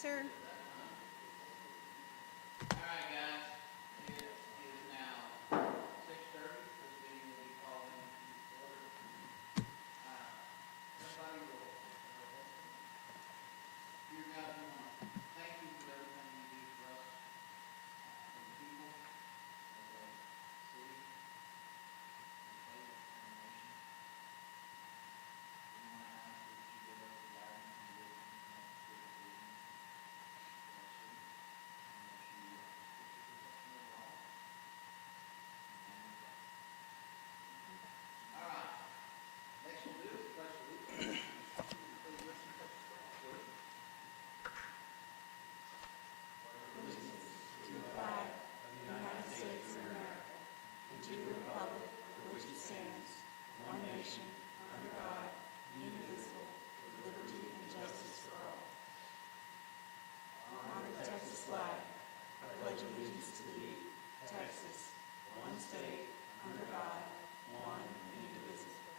sir. All right, guys. It is now 6:30. This meeting will be called into order. Everybody will. Dear God, we want to thank you for everything you do for us, for the people, for the city, and for the nation. We want to ask that you give us the guidance and wisdom to make good decisions for our city, and that you protect us from all. All right. Next we'll do is the pledge of allegiance. Please listen to the prayer. To the flag of the United States of America and to the republic for which it stands, one nation, under God, indivisible, with liberty and justice for all. Honor the Texas flag. I pledge allegiance to thee, Texas, one state, under God, one and indivisible.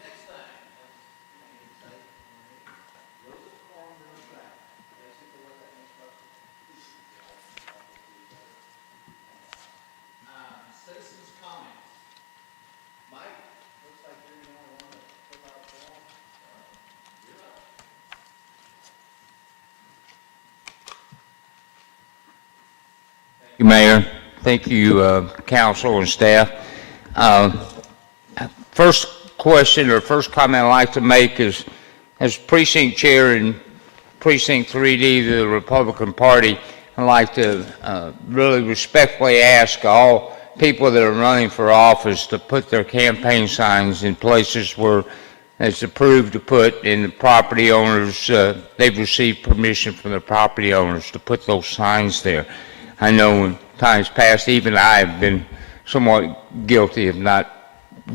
Next thing, as say, rules of quorum and effect. Basically, what that means for us. Citizens' comments. Mike, looks like you're the only one that filled out a form. You're up. Thank you, Mayor. Thank you, council and staff. First question or first comment I'd like to make is, as precinct chair in precinct 3D of the Republican Party, I'd like to really respectfully ask all people that are running for office to put their campaign signs in places where it's approved to put, and the property owners, they've received permission from the property owners to put those signs there. I know in times past, even I have been somewhat guilty of not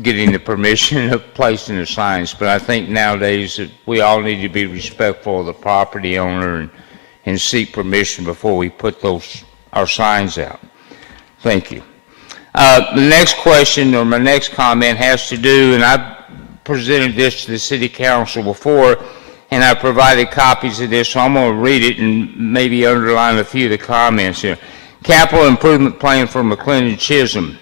getting the permission of placing the signs, but I think nowadays that we all need to be respectful of the property owner and seek permission before we put our signs out. Thank you. The next question or my next comment has to do, and I've presented this to the City Council before, and I provided copies of this, so I'm going to read it and maybe underline a few of the comments here. Capital Improvement Plan for McLendon-Chisholm.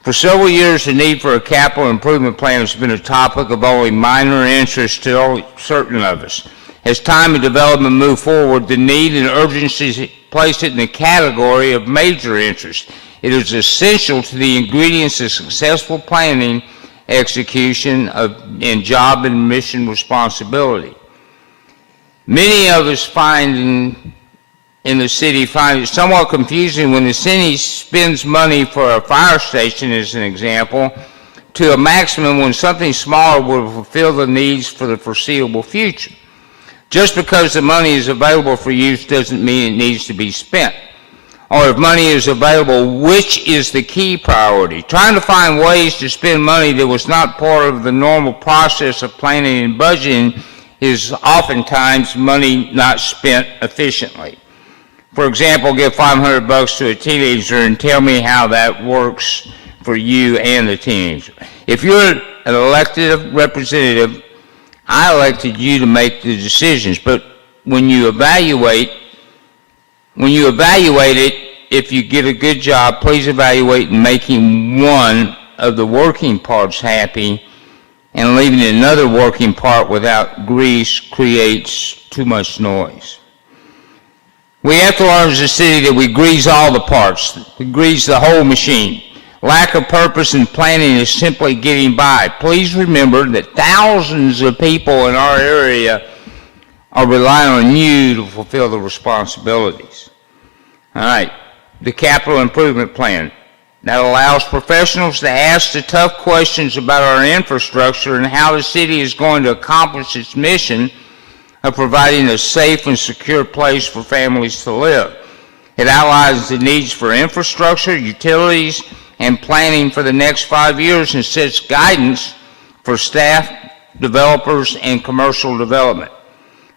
For several years, the need for a capital improvement plan has been a topic of only minor interest to certain of us. As time and development move forward, the need and urgency place it in the category of major interest. It is essential to the ingredients of successful planning, execution, and job and mission responsibility. Many of us in the city find it somewhat confusing when the city spends money for a fire station, as an example, to a maximum when something smaller will fulfill the needs for the foreseeable future. Just because the money is available for use doesn't mean it needs to be spent. Or if money is available, which is the key priority? Trying to find ways to spend money that was not part of the normal process of planning and budgeting is oftentimes money not spent efficiently. For example, give $500 to a teenager and tell me how that works for you and the teenager. If you're an elected representative, I elected you to make the decisions, but when you evaluate it, if you get a good job, please evaluate in making one of the working parts happy, and leaving another working part without grease creates too much noise. We have to learn as a city that we grease all the parts, we grease the whole machine. Lack of purpose and planning is simply getting by. Please remember that thousands of people in our area are relying on you to fulfill the responsibilities. All right, the capital improvement plan. That allows professionals to ask the tough questions about our infrastructure and how the city is going to accomplish its mission of providing a safe and secure place for families to live. It outlines the needs for infrastructure, utilities, and planning for the next 5 years and sets guidance for staff, developers, and commercial development.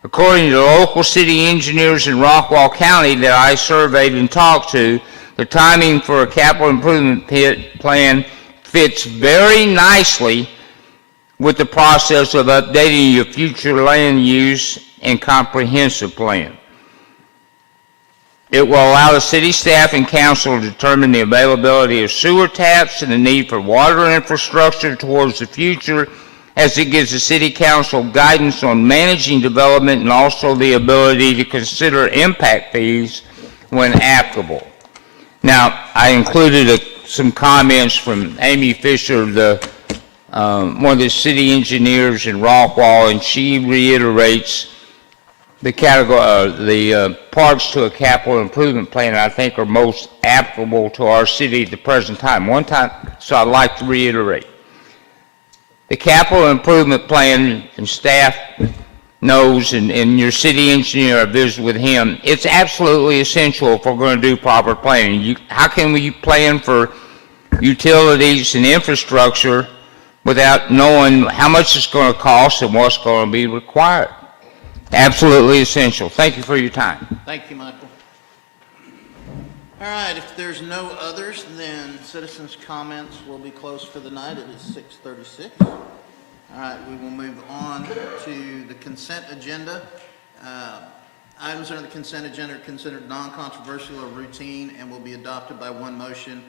According to the local city engineers in Rockwall County that I surveyed and talked to, the timing for a capital improvement plan fits very nicely with the process of updating your future land use and comprehensive plan. It will allow the city staff and council to determine the availability of sewer taps and the need for water infrastructure towards the future, as it gives the city council guidance on managing development and also the ability to consider impact fees when applicable. Now, I included some comments from Amy Fisher, one of the city engineers in Rockwall, and she reiterates the parts to a capital improvement plan I think are most applicable to our city at the present time. So I'd like to reiterate. The capital improvement plan, and staff knows, and your city engineer, I visited with him, it's absolutely essential if we're going to do proper planning. How can we plan for utilities and infrastructure without knowing how much it's going to cost and what's going to be required? Absolutely essential. Thank you for your time. Thank you, Michael. All right, if there's no others, then citizens' comments will be closed for the night. It is 6:36. All right, we will move on to the consent agenda. Items under the consent agenda are considered non-controversial or routine and will be adopted by one motion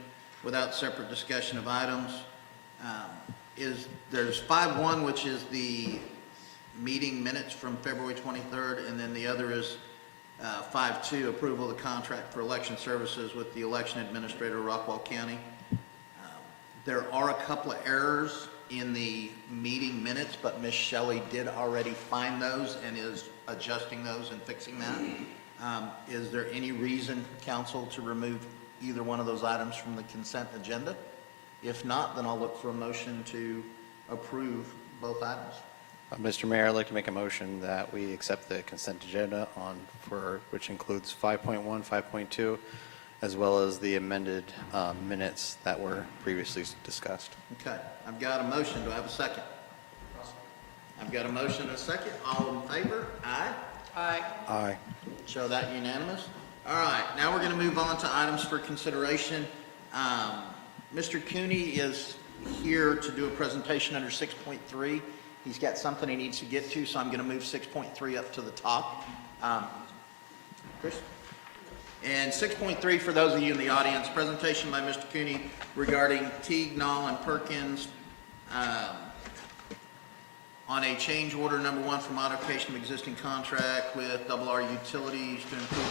without separate discussion of items. There's 5.1, which is the meeting minutes from February 23rd, and then the other is 5.2, approval of the contract for election services with the election administrator of Rockwall County. There are a couple of errors in the meeting minutes, but Ms. Shelley did already find those and is adjusting those and fixing that. Is there any reason, council, to remove either one of those items from the consent agenda? If not, then I'll look for a motion to approve both items. Mr. Mayor, I'd like to make a motion that we accept the consent agenda which includes 5.1, 5.2, as well as the amended minutes that were previously discussed. Okay, I've got a motion. Do I have a second? I've got a motion and a second. All in favor? Aye? Aye. Aye. Show that unanimous. All right, now we're going to move on to items for consideration. Mr. Cuny is here to do a presentation under 6.3. He's got something he needs to get to, so I'm going to move 6.3 up to the top. Chris? And 6.3, for those of you in the audience, presentation by Mr. Cuny regarding Teague Nall and Perkins on a change order number 1 for modification of existing contract with R Utilities to include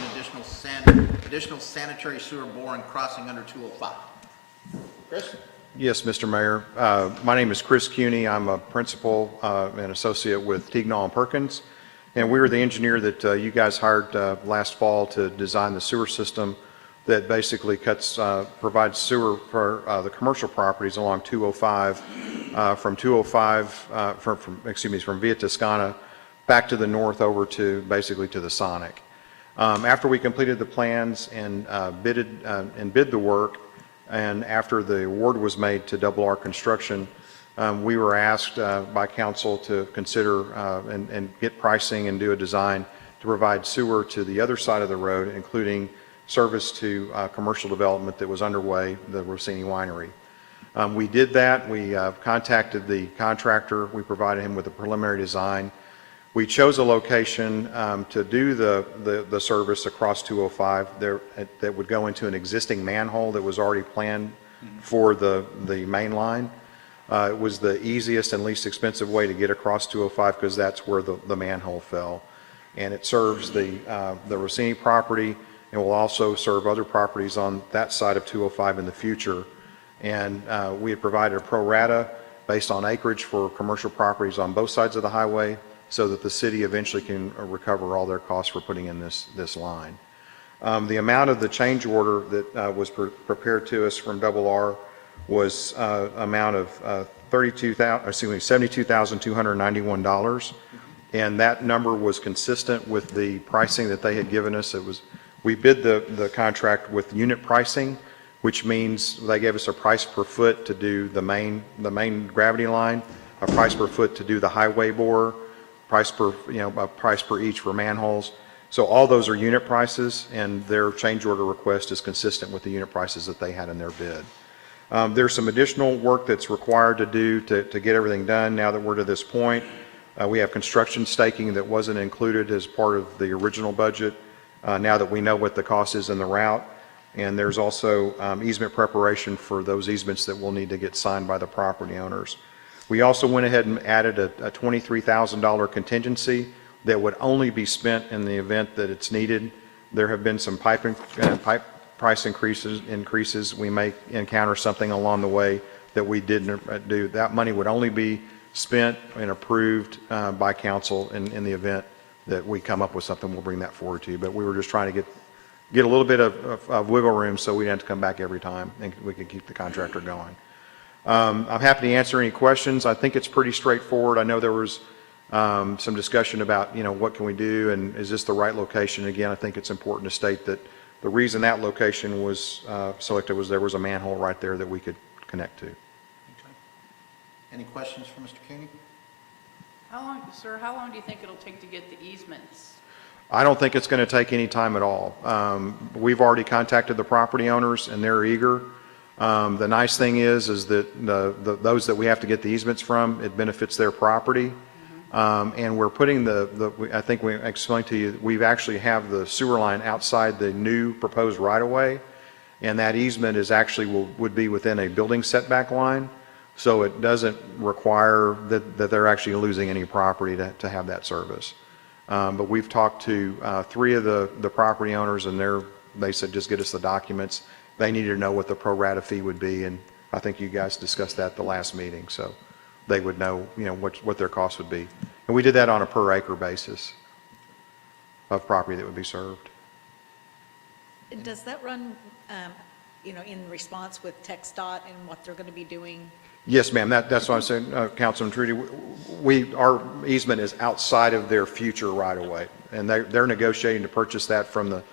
additional sanitary sewer bore and crossing under 205. Chris? Yes, Mr. Mayor. My name is Chris Cuny. I'm a principal and associate with Teague Nall and Perkins, and we were the engineer that you guys hired last fall to design the sewer system that basically provides sewer for the commercial properties along 205 from Via Toscana back to the north over to basically to the Sonic. After we completed the plans and bid the work, and after the award was made to R Construction, we were asked by council to consider and get pricing and do a design to provide sewer to the other side of the road, including service to commercial development that was underway, the Rosini Winery. We did that. We contacted the contractor. We provided him with a preliminary design. We chose a location to do the service across 205 that would go into an existing manhole that was already planned for the main line. It was the easiest and least expensive way to get across 205 because that's where the manhole fell. And it serves the Rosini property and will also serve other properties on that side of 205 in the future. And we had provided a pro rata based on acreage for commercial properties on both sides of the highway, so that the city eventually can recover all their costs for putting in this line. The amount of the change order that was prepared to us from R was amount of $72,291, and that number was consistent with the pricing that they had given us. We bid the contract with unit pricing, which means they gave us a price per foot to do the main gravity line, a price per foot to do the highway bore, a price per each for manholes. So all those are unit prices, and their change order request is consistent with the unit prices that they had in their bid. There's some additional work that's required to do to get everything done now that we're to this point. We have construction staking that wasn't included as part of the original budget, now that we know what the cost is in the route. And there's also easement preparation for those easements that will need to get signed by the property owners. We also went ahead and added a $23,000 contingency that would only be spent in the event that it's needed. There have been some pipe price increases. We may encounter something along the way that we didn't do. That money would only be spent and approved by council in the event that we come up with something. We'll bring that forward to you. But we were just trying to get a little bit of wiggle room so we didn't have to come back every time and we could keep the contractor going. I'm happy to answer any questions. I think it's pretty straightforward. I know there was some discussion about, what can we do and is this the right location? Again, I think it's important to state that the reason that location was selected was there was a manhole right there that we could connect to. Okay. Any questions for Mr. Cuny? How long do you think it'll take to get the easements? I don't think it's going to take any time at all. We've already contacted the property owners and they're eager. The nice thing is that those that we have to get the easements from, it benefits their property. And we're putting I think we explained to you, we actually have the sewer line outside the new proposed right-of-way, and that easement is actually would be within a building setback line, so it doesn't require that they're actually losing any property to have that service. But we've talked to 3 of the property owners, and they said just get us the documents. They needed to know what the pro rata fee would be, and I think you guys discussed that at the last meeting, so they would know, what their cost would be. And we did that on a per acre basis of property that would be served. Does that run, in response with TxDOT and what they're going to be doing? Yes, ma'am. That's what I'm saying, Councilman Trudy. Our easement is outside of their future right-of-way, and they're negotiating to purchase that from the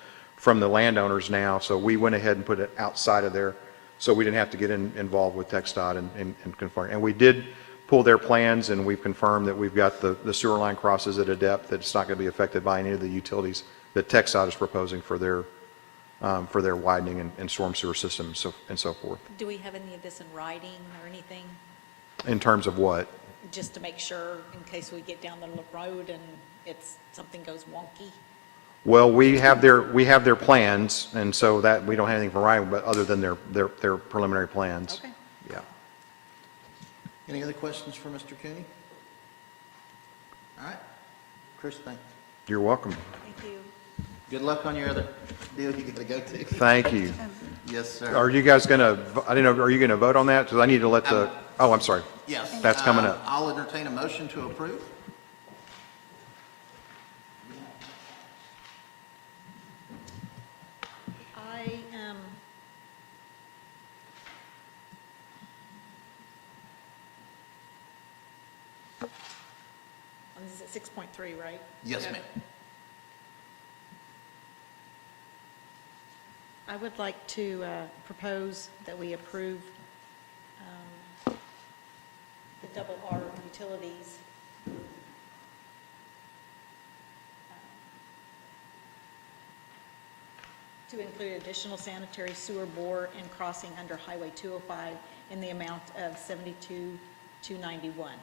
landowners now. So we went ahead and put it outside of there, so we didn't have to get involved with TxDOT and confirm. And we did pull their plans, and we've confirmed that we've got the sewer line crosses at a depth that it's not going to be affected by any of the utilities that TxDOT is proposing for their widening and storm sewer systems and so forth. Do we have any of this in writing or anything? In terms of what? Just to make sure in case we get down the road and something goes wonky? Well, we have their plans, and so that we don't have anything for writing, but other than their preliminary plans. Okay. Yeah. Any other questions for Mr. Cuny? All right. Chris, thank you. You're welcome. Thank you. Good luck on your other deal you got to go to. Thank you. Yes, sir. Are you guys going to, I didn't know, are you going to vote on that? Because I need to let I'm sorry. Yes. That's coming up. I'll entertain a motion to approve. This is at 6.3, right? Yes, ma'am. I would like to propose that we approve the double R utilities to include additional sanitary sewer bore and crossing under Highway 205 in the amount of $72,291.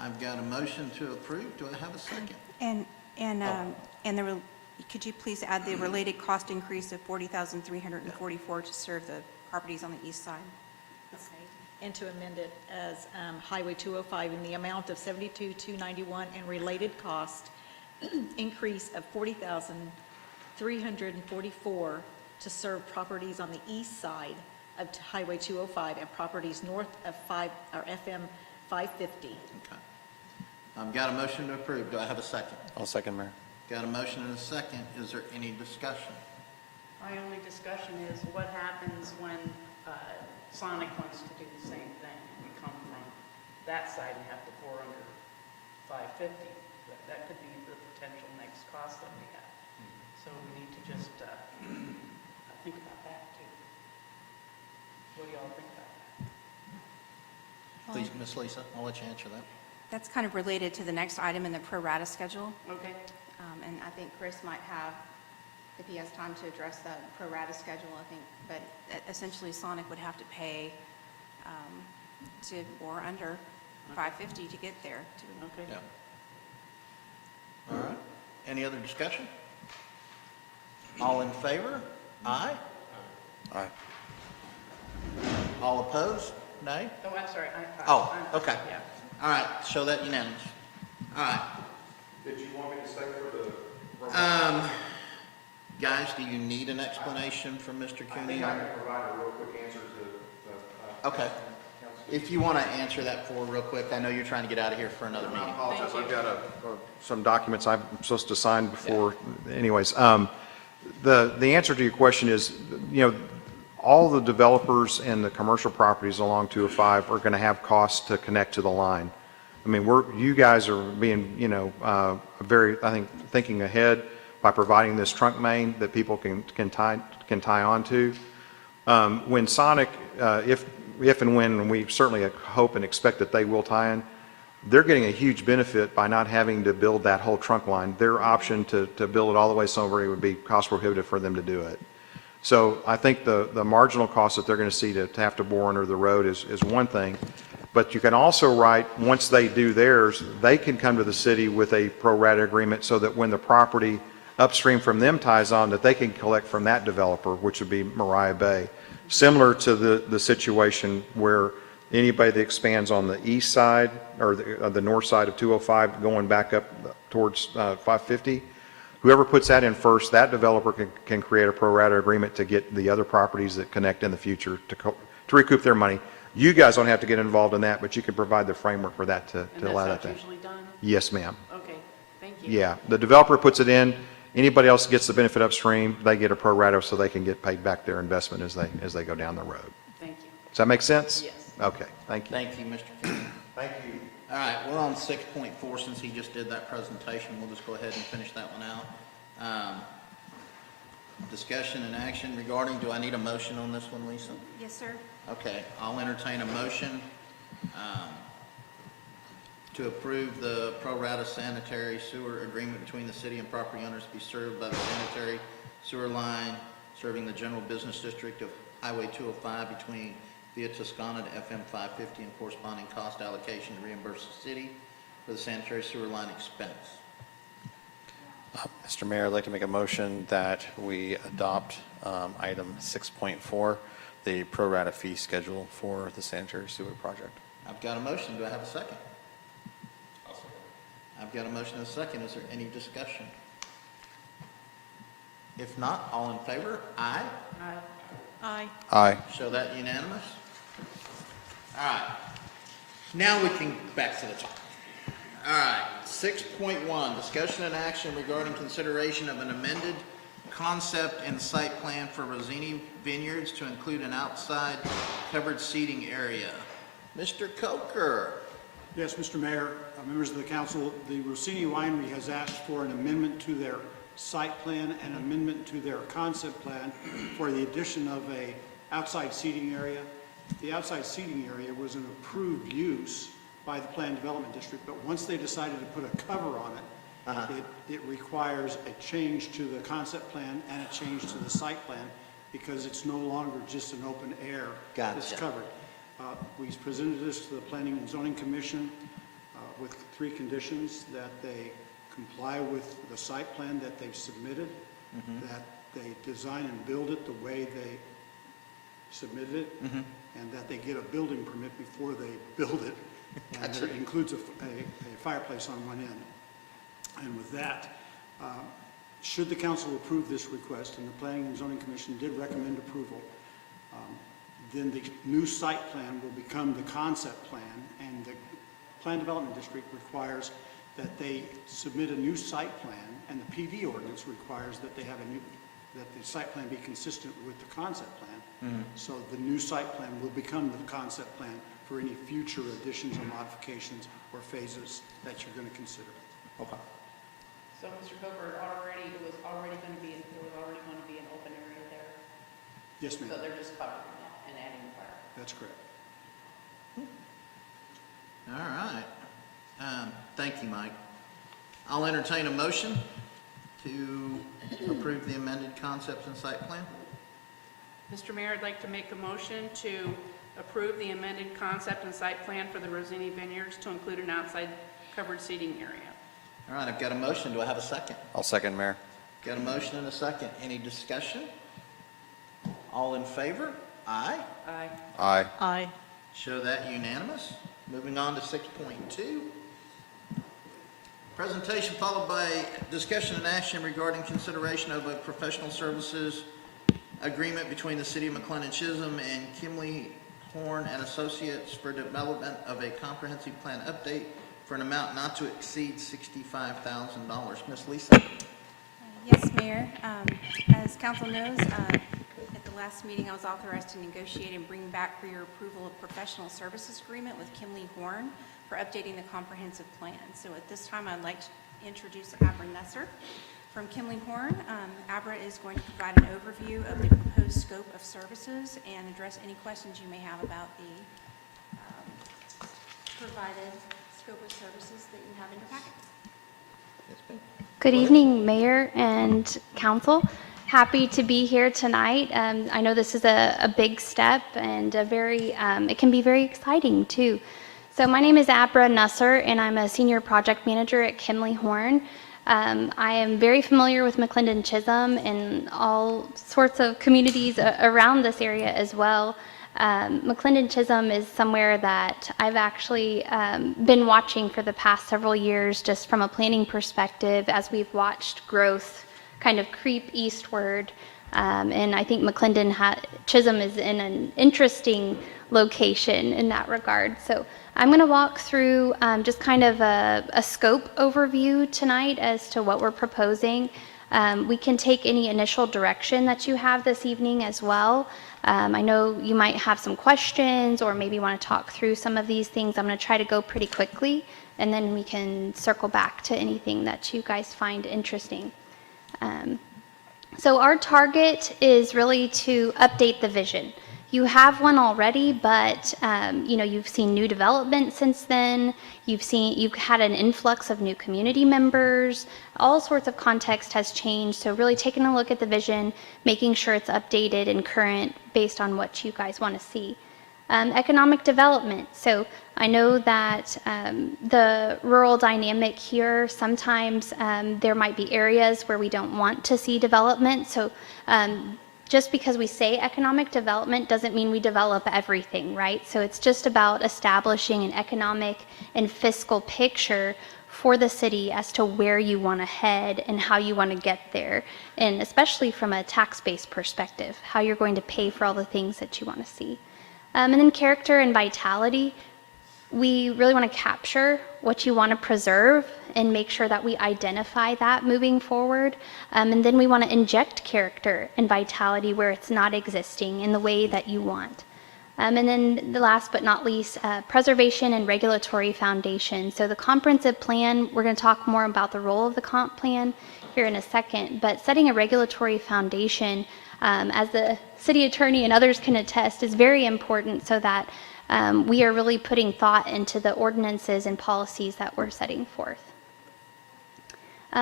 I've got a motion to approve. Do I have a second? Could you please add the related cost increase of $40,344 to serve the properties on the east side? And to amend it as Highway 205 in the amount of $72,291 and related cost increase of $40,344 to serve properties on the east side of Highway 205 and properties north of FM 550. Okay. I've got a motion to approve. Do I have a second? I'll second, Mayor. Got a motion and a second. Is there any discussion? My only discussion is what happens when Sonic wants to do the same thing. We come from that side and have to bore under 550. That could be the potential next cost that we have. So we need to just think about that too. What do y'all think about that? Please, Miss Lisa, I'll let you answer that. That's kind of related to the next item in the pro rata schedule. Okay. And I think Chris might have if he has time to address the pro rata schedule, I think, but essentially Sonic would have to pay to, or under 550 to get there. Okay. Yeah. All right. Any other discussion? All in favor? Aye. Aye. All opposed? Nay? Oh, I'm sorry. Oh, okay. Yeah. All right, show that unanimous. All right. Did you want me to stay for the? Guys, do you need an explanation from Mr. Cuny? provide a real quick answer to. Okay. If you want to answer that for real quick, I know you're trying to get out of here for another I meeting. apologize, I've got some documents I'm supposed to sign before, anyways. The answer to your question is, all the developers and the commercial properties along 205 are going to have costs to connect to the line. I mean, you guys are being, very, I think, thinking ahead by providing this trunk main that people can tie onto. When Sonic, if and when we certainly hope and expect that they will tie in, they're getting a huge benefit by not having to build that whole trunk line. Their option to build it all the way somewhere would be cost prohibitive for them to do it. So I think the marginal cost that they're going to see to have to bore under the road is one thing. But you can also write, once they do theirs, they can come to the city with a pro rata agreement so that when the property upstream from them ties on, that they can collect from that developer, which would be Mariah Bay. Similar to the situation where anybody that expands on the east side or the north side of 205 going back up towards 550, whoever puts that in first, that developer can create a pro rata agreement to get the other properties that connect in the future to recoup their money. You guys don't have to get involved in that, but you can provide the framework for that to allow that And to. that's how it's usually done? Yes, ma'am. Okay, thank you. Yeah, the developer puts it in, anybody else gets the benefit upstream, they get a pro rata so they can get paid back their investment as they go down the road. Thank you. Does that make sense? Yes. Okay, thank you. Thank you, Mr. Cuny. Thank you. All right, we're on 6.4 since he just did that presentation. We'll just go ahead and finish that one out. Discussion and action regarding, do I need a motion on this one, Lisa? Yes, sir. Okay, I'll entertain a motion to approve the pro rata sanitary sewer agreement between the city and property owners to be served by the sanitary sewer line serving the general business district of Highway 205 between Via Toscana to FM 550 and corresponding cost allocation to reimburse the city for the sanitary sewer line expense. Mr. Mayor, I'd like to make a motion that we adopt item 6.4, the pro rata fee schedule for the sanitary sewer project. I've got a motion. Do I have a second? I've got a motion and a second. Is there any discussion? If not, all in favor? Aye. Aye. Aye. Show that unanimous. All right. Now we can back to the top. All right. 6.1, discussion and action regarding consideration of an amended concept and site plan for Rosini Vineyards to include an outside covered seating area. Mr. Coker. Yes, Mr. Mayor, members of the council, the Rosini Winery has asked for an amendment to their site plan and amendment to their concept plan for the addition of a outside seating area. The outside seating area was an approved use by the Planned Development District, but once they decided to put a cover on it, it requires a change to the concept plan and a change to the site plan because it's no longer just an open air that's Gotcha. covered. We presented this to the Planning and Zoning Commission with 3 conditions: that they comply with the site plan that they've submitted, that they design and build it the way they submitted it, and that they get a building permit before they build it. And it includes a fireplace on one end. And with that, should the council approve this request, and the Planning and Zoning Commission did recommend approval, then the new site plan will become the concept plan, and the Planned Development District requires that they submit a new site plan, and the PV ordinance requires that they have that the site plan be consistent with the concept plan. So the new site plan will become the concept plan for any future additions or modifications or phases that you're going to consider. Okay. So, Mr. Coker, there was already going to be an open area there? Yes, ma'am. So they're just covering it and adding the fire? That's correct. All right. Thank you, Mike. I'll entertain a motion to approve the amended concepts and site plan? Mr. Mayor, I'd like to make a motion to approve the amended concept and site plan for the Rosini Vineyards to include an outside covered seating area. All right, I've got a motion. Do I have a second? I'll second, Mayor. Got a motion and a second. Any discussion? All in favor? Aye. Aye. Aye. Aye. Show that unanimous. Moving on to 6.2. Presentation followed by discussion and action regarding consideration of a professional services agreement between the City of McLendon-Chisholm and Kimley-Horn and Associates for development of a comprehensive plan update for an amount not to exceed $65,000. Ms. Lisa? Yes, Mayor. As council knows, at the last meeting, I was authorized to negotiate and bring back for your approval a professional services agreement with Kimley-Horn for updating the comprehensive plan. So at this time, I'd like to introduce Abra Nesser from Kimley-Horn. Abra is going to provide an overview of the proposed scope of services and address any questions you may have about the provided scope of services that you have in your packet. Yes, ma'am. Good evening, Mayor and Council. Happy to be here tonight. I know this is a big step and it can be very exciting too. So my name is Abra Nasser and I'm a Senior Project Manager at Kimley-Horn. I am very familiar with McLendon-Chisholm and all sorts of communities around this area as well. McLendon-Chisholm is somewhere that I've actually been watching for the past several years just from a planning perspective as we've watched growth kind of creep eastward. And I think McLendon-Chisholm is in an interesting location in that regard. So I'm going to walk through just kind of a scope overview tonight as to what we're proposing. We can take any initial direction that you have this evening as well. I know you might have some questions or maybe want to talk through some of these things. I'm going to try to go pretty quickly and then we can circle back to anything that you guys find interesting. So our target is really to update the vision. You have one already, but you've seen new development since then. You've had an influx of new community members. All sorts of context has changed. So really taking a look at the vision, making sure it's updated and current based on what you guys want to see. Economic development. So I know that the rural dynamic here, sometimes there might be areas where we don't want to see development. So just because we say economic development doesn't mean we develop everything, right? So it's just about establishing an economic and fiscal picture for the city as to where you want to head and how you want to get there. And especially from a tax-based perspective, how you're going to pay for all the things that you want to see. And then character and vitality. We really want to capture what you want to preserve and make sure that we identify that moving forward. And then we want to inject character and vitality where it's not existing in the way that you want. And then the last but not least, preservation and regulatory foundation. So the comprehensive plan, we're going to talk more about the role of the comp plan here in a second, but setting a regulatory foundation, as the city attorney and others can attest, is very important so that we are really putting thought into the ordinances and policies that we're setting forth.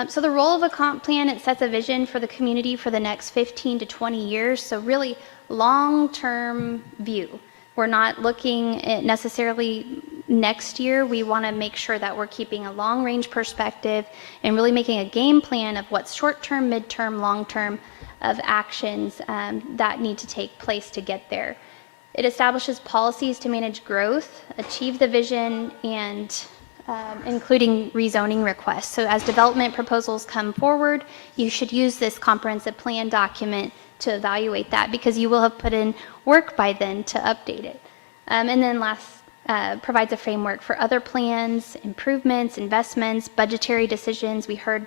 So the role of a comp plan, it sets a vision for the community for the next 15 to 20 years. So really long-term view. We're not looking at necessarily next year. We want to make sure that we're keeping a long-range perspective and really making a game plan of what's short-term, mid-term, long-term of actions that need to take place to get there. It establishes policies to manage growth, achieve the vision, and including rezoning requests. So as development proposals come forward, you should use this comprehensive plan document to evaluate that because you will have put in work by then to update it. And then last, provides a framework for other plans, improvements, investments, budgetary decisions. We heard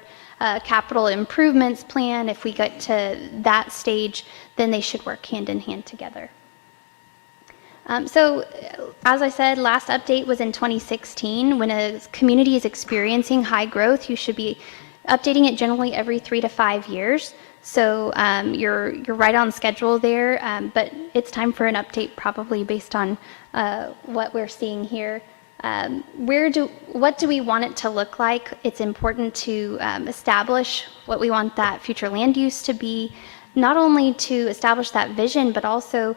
capital improvements plan. If we get to that stage, then they should work hand in hand together. So as I said, last update was in 2016. When a community is experiencing high growth, you should be updating it generally every 3 to 5 years. So you're right on schedule there, but it's time for an update probably based on what we're seeing here. What do we want it to look like? It's important to establish what we want that future land use to be, not only to establish that vision, but also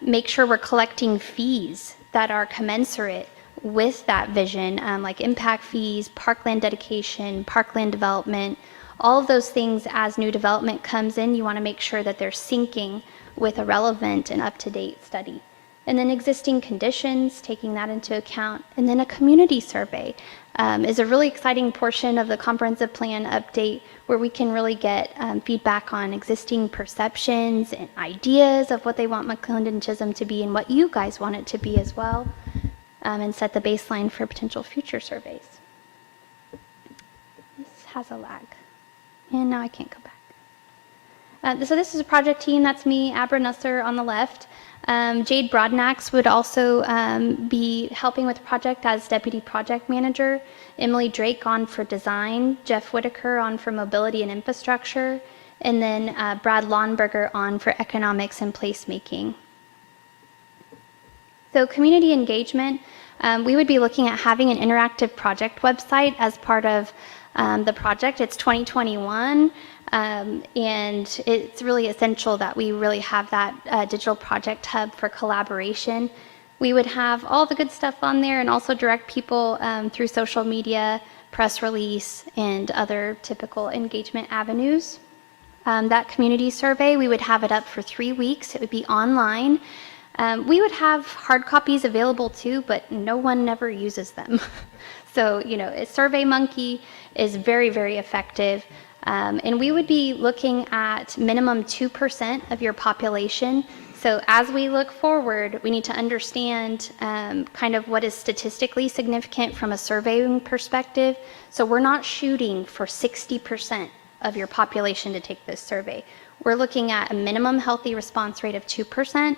make sure we're collecting fees that are commensurate with that vision, like impact fees, parkland dedication, parkland development, all of those things. As new development comes in, you want to make sure that they're syncing with a relevant and up-to-date study. And then existing conditions, taking that into account. And then a community survey is a really exciting portion of the comprehensive plan update, where we can really get feedback on existing perceptions and ideas of what they want McLendon-Chisholm to be and what you guys want it to be as well, and set the baseline for potential future surveys. This has a lag. And now I can't go back. So this is a project team. That's me, Abra Nusser on the left. Jade Broadnax would also be helping with the project as Deputy Project Manager. Emily Drake on for design, Jeff Whitaker on for mobility and infrastructure, and then Brad Lawnberger on for economics and placemaking. So community engagement, we would be looking at having an interactive project website as part of the project. It's 2021. And it's really essential that we really have that digital project hub for collaboration. We would have all the good stuff on there and also direct people through social media, press release, and other typical engagement avenues. That community survey, we would have it up for 3 weeks. It would be online. We would have hard copies available too, but no one ever uses them. So, you know, SurveyMonkey is very, very effective. And we would be looking at minimum 2% of your population. So as we look forward, we need to understand kind of what is statistically significant from a surveying perspective. So we're not shooting for 60% of your population to take this survey. We're looking at a minimum healthy response rate of 2%,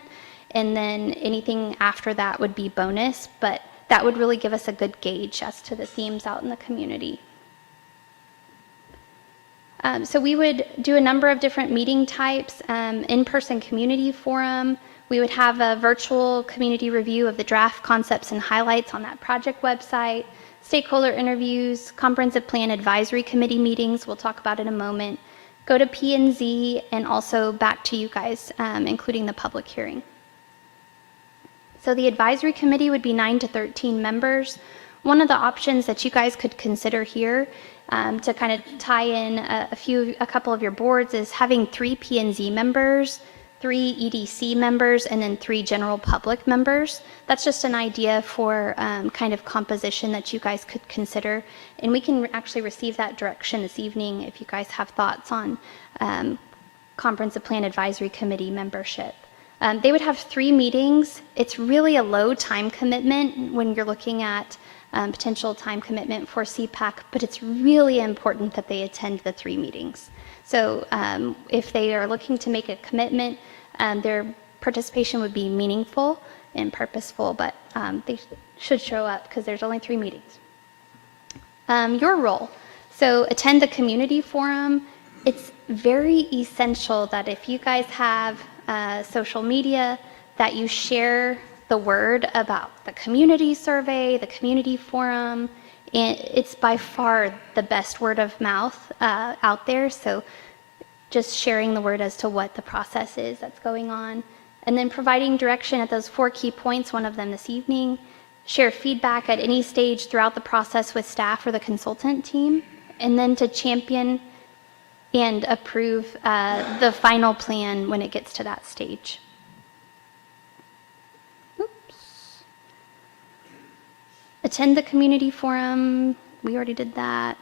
and then anything after that would be bonus, but that would really give us a good gauge as to the themes out in the community. So we would do a number of different meeting types, in-person community forum. We would have a virtual community review of the draft concepts and highlights on that project website, stakeholder interviews, comprehensive plan advisory committee meetings, we'll talk about in a moment, go to P&Z, and also back to you guys, including the public hearing. So the advisory committee would be 9 to 13 members. One of the options that you guys could consider here to kind of tie in a couple of your boards is having 3 P&Z members, 3 EDC members, and then 3 general public members. That's just an idea for kind of composition that you guys could consider. And we can actually receive that direction this evening if you guys have thoughts on comprehensive plan advisory committee membership. They would have 3 meetings. It's really a low time commitment when you're looking at potential time commitment for CPAC, but it's really important that they attend the 3 meetings. So if they are looking to make a commitment, their participation would be meaningful and purposeful, but they should show up because there's only 3 meetings. Your role. So attend the community forum. It's very essential that if you guys have social media, that you share the word about the community survey, the community forum, and it's by far the best word of mouth out there. So just sharing the word as to what the process is that's going on, and then providing direction at those 4 key points, one of them this evening, share feedback at any stage throughout the process with staff or the consultant team, and then to champion and approve the final plan when it gets to that stage. Attend the community forum, we already did that.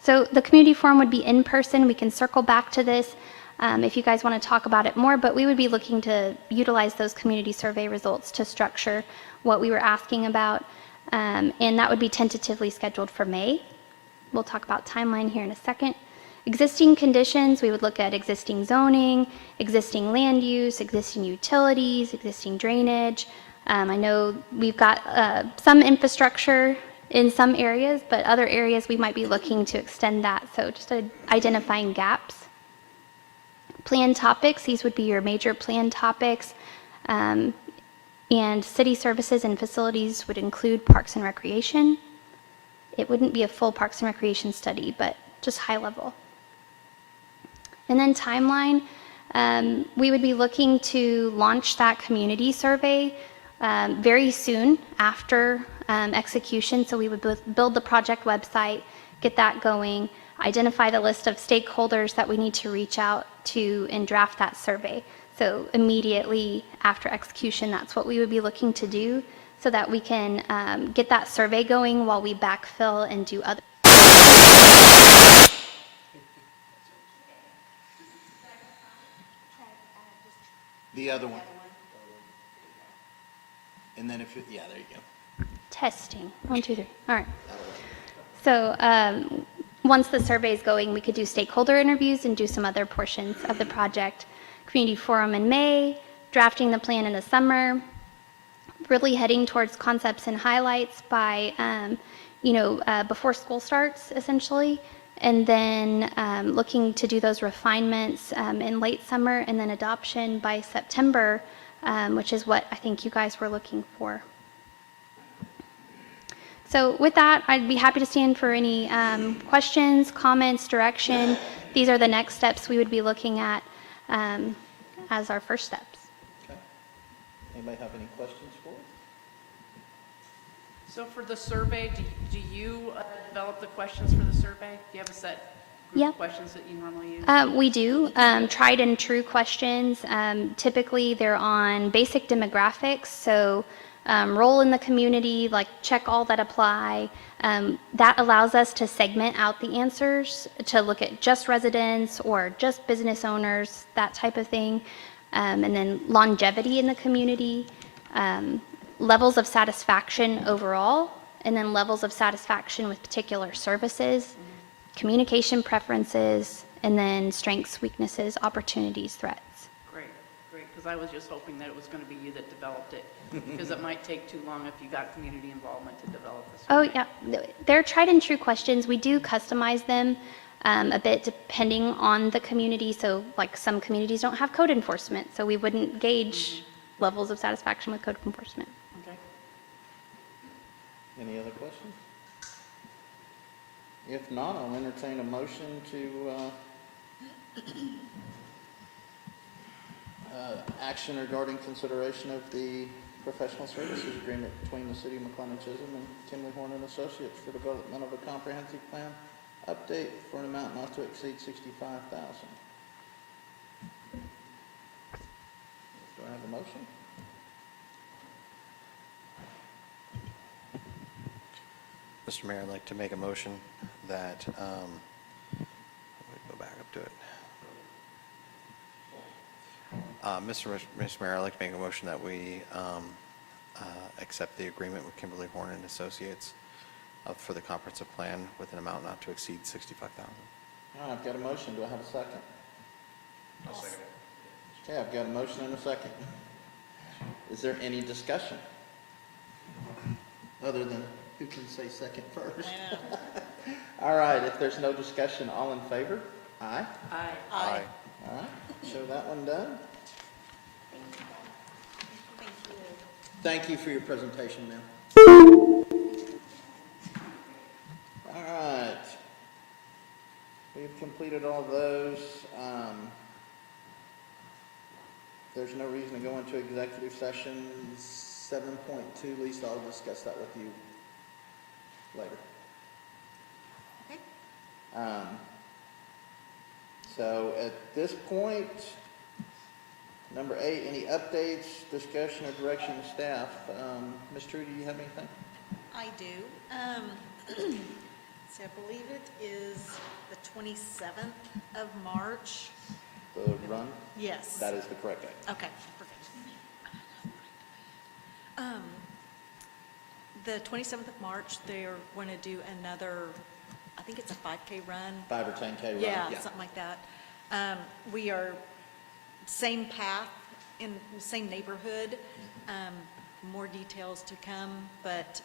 So the community forum would be in person. We can circle back to this if you guys want to talk about it more, but we would be looking to utilize those community survey results to structure what we were asking about, and that would be tentatively scheduled for May. We'll talk about timeline here in a second. Existing conditions, we would look at existing zoning, existing land use, existing utilities, existing drainage. I know we've got some infrastructure in some areas, but other areas we might be looking to extend that. So just identifying gaps. Plan topics, these would be your major plan topics. And city services and facilities would include parks and recreation. It wouldn't be a full parks and recreation study, but just high level. And then timeline, we would be looking to launch that community survey very soon after execution. So we would build the project website, get that going, identify the list of stakeholders that we need to reach out to and draft that survey. So immediately after execution, that's what we would be looking to do so that we can get that survey going while we backfill and do other. The other one. And then if you, yeah, there you go. Testing. 1, 2, 3. All right. So once the survey is going, we could do stakeholder interviews and do some other portions of the project. Community forum in May, drafting the plan in the summer, really heading towards concepts and highlights by, before school starts, essentially, and then looking to do those refinements in late summer, and then adoption by September, which is what I think you guys were looking for. So with that, I'd be happy to stand for any questions, comments, direction. These are the next steps we would be looking at as our first steps. Okay. Anybody have any questions for us? So for the survey, do you develop the questions for the survey? Do you have a set group Yeah. of questions that you normally use? We do. Tried and true questions. Typically, they're on basic demographics, so role in the community, like check all that apply. That allows us to segment out the answers to look at just residents or just business owners, that type of thing. And then longevity in the community, levels of satisfaction overall, and then levels of satisfaction with particular services, communication preferences, and then strengths, weaknesses, opportunities, threats. Great, because I was just hoping that it was going to be you that developed it, because it might take too long if you got community involvement to develop this. Oh, yeah. They're tried and true questions. We do customize them a bit depending on the community. So, like, some communities don't have code enforcement, so we wouldn't gauge levels of satisfaction with code enforcement. Okay. Any other questions? If not, I'll entertain a motion to action regarding consideration of the professional services agreement between the city of McLendon-Chisholm and Kimley-Horn and Associates for development of a comprehensive plan update for an amount not to exceed $65,000. Do I have a motion? Mr. Mayor, I'd like to make a motion that, let me go back up to it. Mr. Mayor, I'd like to make a motion that we accept the agreement with Kimley-Horn and Associates for the comprehensive plan with an amount not to exceed $65,000. All right, I've got a motion. Do I have a second? I'll second it. Okay, I've got a motion and a second. Is there any discussion? Other than who can say second first? All right, if there's no discussion, all in favor? Aye? Aye. Aye. All right, show that one done. Thank you for your presentation, ma'am. All right. We've completed all those. There's no reason to go into executive session. 7.2, Lisa, I'll discuss that with you later. Okay. So at this point, number 8, any updates, discussion, or direction of staff? Ms. True, do you have anything? I do. So I believe it is the 27th of March. The run? Yes. That is the correct date. Okay, perfect. The 27th of March, they're going to do another, I think it's a 5K run. 5 or 10K run? Yeah, something like that. We are same path in the same neighborhood. More details to come, but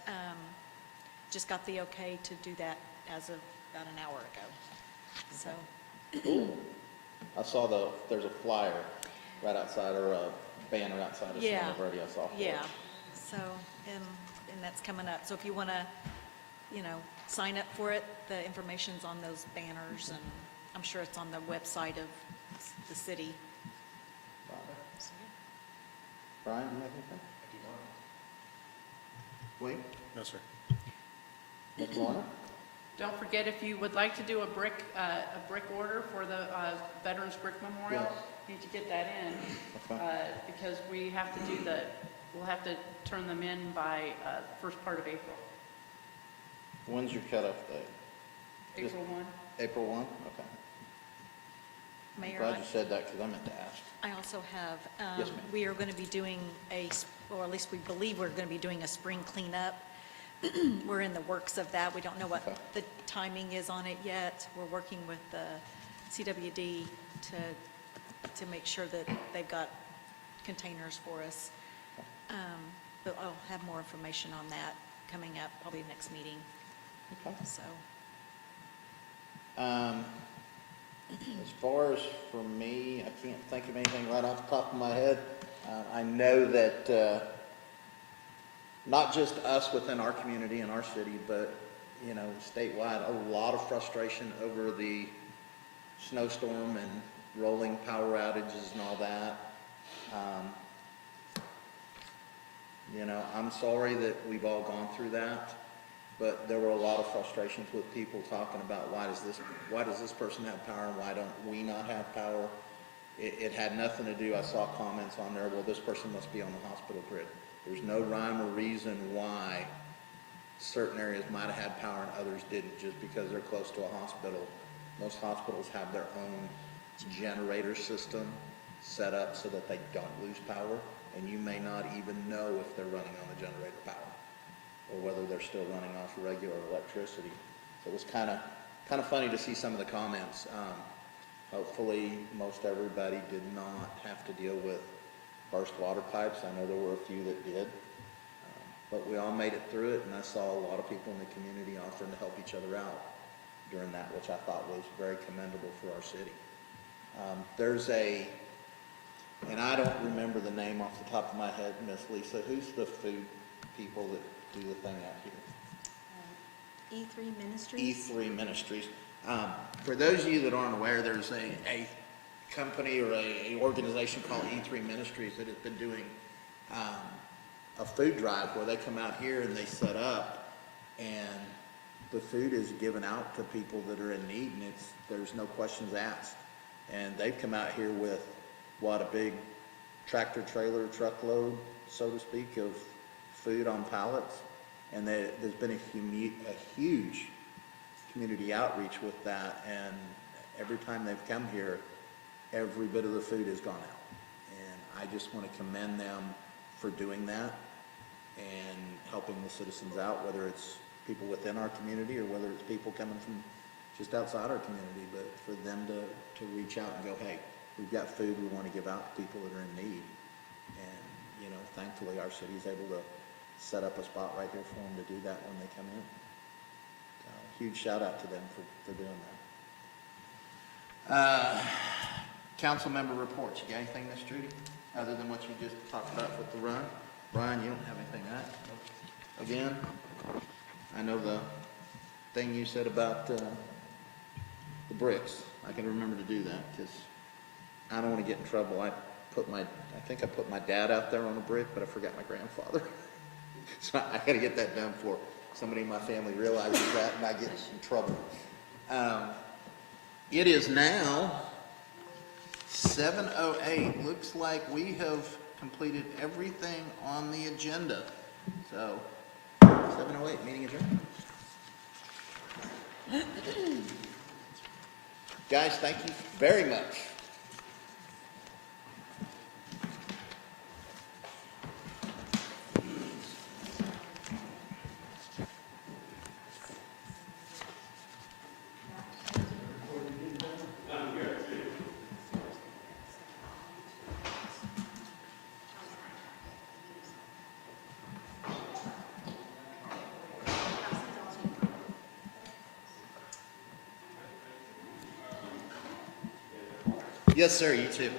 just got the okay to do that as of about an hour ago. So, I saw there's a flyer right outside, or a banner outside of Yeah. Savannah Verde I saw. Yeah, so, and that's coming up. So if you want to, sign up for it, the information's on those banners, and I'm sure it's on the website of the city. So, yeah. Brian, do you have anything? Wayne? No, sir. Ms. Lorna? Don't forget, if you would like to do a brick order for the Veterans Brick Memorial, Yes. need to get that in, Okay. because we have to we'll have to turn them in by first part of April, When's your cutoff date? April 1. April 1? Okay. I'm Mayor, glad you said that because I meant to ask. I also have, Yes, ma'am. we are going to be doing or at least we believe we're going to be doing a spring cleanup. We're in the works of that. We don't know what Okay. the timing is on it yet. We're working with the CWD to make sure that they've got containers for us. But I'll have more information on that coming up, probably next meeting, Okay. so. As far as for me, I can't think of anything right off the top of my head. I know that not just us within our community and our city, but, statewide, a lot of frustration over the snowstorm and rolling power outages and all that. I'm sorry that we've all gone through that, but there were a lot of frustrations with people talking about why does this person have power and why don't we not have power? It had nothing to do, I saw comments on there, well, this person must be on the hospital grid. There's no rhyme or reason why certain areas might have had power and others didn't, just because they're close to a hospital. Most hospitals have their own generator system set up so that they don't lose power, and you may not even know if they're running on the generator power or whether they're still running off regular electricity. So it was kind of funny to see some of the comments. Hopefully, most everybody did not have to deal with burst water pipes. I know there were a few that did, but we all made it through it, and I saw a lot of people in the community offering to help each other out during that, which I thought was very commendable for our city. And I don't remember the name off the top of my head, Miss Lisa, who's the food people that do the thing out here? E3 Ministries? E3 Ministries. For those of you that aren't aware, there's a company or a organization called E3 Ministries that has been doing a food drive where they come out here and they set up, and the food is given out to people that are in need, and there's no questions asked. And they've come out here with, a big tractor trailer truckload, so to speak, of food on pallets. And there's been a huge community outreach with that, and every time they've come here, every bit of the food has gone out. And I just want to commend them for doing that and helping the citizens out, whether it's people within our community or whether it's people coming from just outside our community, but for them to reach out and go, hey, we've got food we want to give out to people that are in need. And, thankfully our city is able to set up a spot right here for them to do that when they come in. So, huge shout out to them for doing that. Council member reports. You got anything, Miss Judy, other than what you just talked about with the run? Brian, you don't have anything, right? Again, I know the thing you said about the bricks. I can remember to do that because I don't want to get in trouble. I think I put my dad out there on a brick, but I forgot my grandfather. So I got to get that done before somebody in my family realizes that and I get in trouble. It is now 7:08. Looks like we have completed everything on the agenda. So 7:08, meeting adjourned. Guys, thank you very much. Yes, sir, you too.